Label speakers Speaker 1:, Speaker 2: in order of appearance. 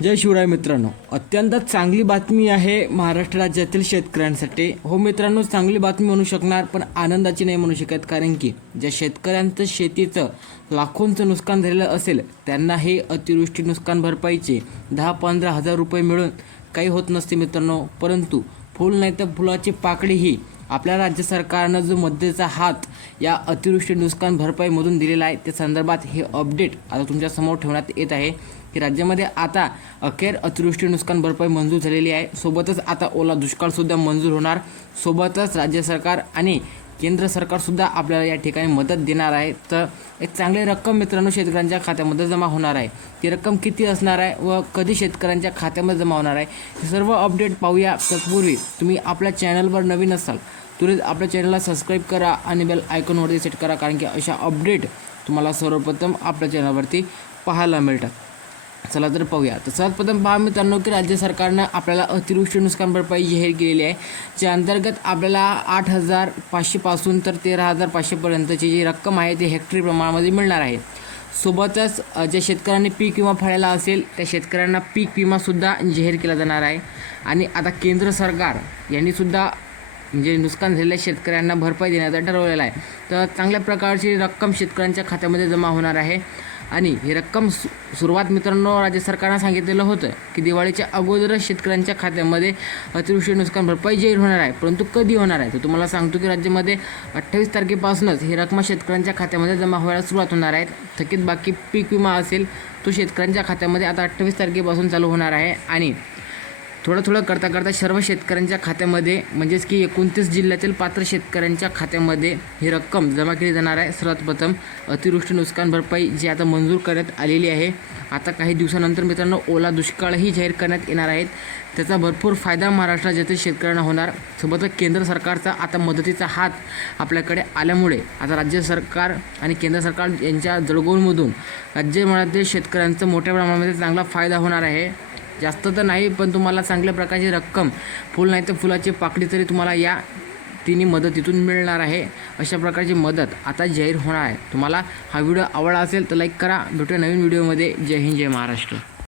Speaker 1: जय शिवराय मित्रांनो. अत्यंत चांगली बातमी आहे महाराष्ट्र राज्यातील शेतकऱ्यांसाठी. हो मित्रांनो चांगली बातमी म्हणू शकणार पण आनंदाची नाही म्हणू शकत कारण की ज्या शेतकऱ्यांचं शेतीचं लाखोंचं नुकसान झालेलं असेल त्यांना हे अतिवृष्टी नुकसान भरपाईचे दहा पंधरा हजार रुपये मिळून काही होत नसते मित्रांनो. परंतु फुल नाही तर फुलाची पाकळी ही आपल्या राज्य सरकारनं जो मध्येचा हात या अतिवृष्टी नुकसान भरपाईमधून दिलेला आहे त्या संदर्भात हे अपडेट आता तुमच्यासमोर ठेवण्यात येत आहे की राज्यामध्ये आता अखेर अतिवृष्टी नुकसान भरपाई मंजूर झालेली आहे. सोबतच आता ओला दुष्काळसुद्धा मंजूर होणार. सोबतच राज्य सरकार आणि केंद्र सरकारसुद्धा आपल्याला या ठिकाणी मदत देणार आहे. तर एक चांगली रक्कम मित्रांनो शेतकऱ्यांच्या खात्यामध्ये जमा होणार आहे. ती रक्कम किती असणार आहे व कधी शेतकऱ्यांच्या खात्यामध्ये जमा होणार आहे हे सर्व अपडेट पाहूया. तत्पूर्वी तुम्ही आपल्या चॅनलवर नवीन असाल तुरंत आपल्या चॅनलला सबस्क्राईब करा आणि बेल आयकॉनवरती सेट करा कारण की अशा अपडेट तुम्हाला सर्वप्रथम आपल्या चॅनलवरती पाहायला मिळतात. चला तर पाहूया. तर सर्वप्रथम पहा मित्रांनो की राज्य सरकारनं आपल्याला अतिवृष्टी नुकसान भरपाई जाहीर केलेली आहे. ज्या अंतर्गत आपल्याला आठ हजार पाचशेपासून तर तेरा हजार पाचशेपर्यंतची जी रक्कम आहे ती हेक्टरी प्रमाणामध्ये मिळणार आहे. सोबतच ज्या शेतकऱ्यांनी पीक विमा फाळलेला असेल त्या शेतकऱ्यांना पीक विमासुद्धा जाहीर केला जाणार आहे. आणि आता केंद्र सरकार यांनीसुद्धा म्हणजे नुकसान झालेल्या शेतकऱ्यांना भरपाई देण्याचा ठरवलेला आहे. तर चांगल्या प्रकारची रक्कम शेतकऱ्यांच्या खात्यामध्ये जमा होणार आहे. आणि ही रक्कम सु सुरुवात मित्रांनो राज्य सरकारनं सांगितलेलं होतं की दिवाळीच्या अगोदरच शेतकऱ्यांच्या खात्यामध्ये अतिवृष्टी नुकसान भरपाई जाहीर होणार आहे परंतु कधी होणार आहे? तर तुम्हाला सांगतो की राज्यामध्ये अठ्ठावीस तारखेपासूनच ही रक्कम शेतकऱ्यांच्या खात्यामध्ये जमा व्हायला सुरुवात होणार आहे. थकीत बाकी पीक विमा असेल तो शेतकऱ्यांच्या खात्यामध्ये आता अठ्ठावीस तारखेपासून चालू होणार आहे आणि थोडं थोडं करता करता सर्व शेतकऱ्यांच्या खात्यामध्ये म्हणजेच की एकोणतीस जिल्ह्यातील पात्र शेतकऱ्यांच्या खात्यामध्ये ही रक्कम जमा केली जाणार आहे. सर्वात प्रथम अतिवृष्टी नुकसान भरपाई जी आता मंजूर करण्यात आलेली आहे. आता काही दिवसानंतर मित्रांनो ओला दुष्काळही जाहीर करण्यात येणार आहेत. त्याचा भरपूर फायदा महाराष्ट्र राज्यातील शेतकऱ्यांना होणार. सोबतच केंद्र सरकारचा आता मदतीचा हात आपल्याकडे आल्यामुळे आता राज्य सरकार आणि केंद्र सरकार यांच्या जळगोलमधून राज्यमधील शेतकऱ्यांचा मोठ्या प्रमाणामध्ये चांगला फायदा होणार आहे. जास्त तर नाही पण तुम्हाला चांगल्या प्रकारची रक्कम फुल नाही तर फुलाची पाकळी तरी तुम्हाला या तिन्ही मदतीतून मिळणार आहे अशा प्रकारची मदत आता जाहीर होणार आहे. तुम्हाला हा व्हिडिओ आवडला असेल तर लाईक करा. भेटूया नवीन व्हिडिओमध्ये. जय हिंद जय महाराष्ट्र.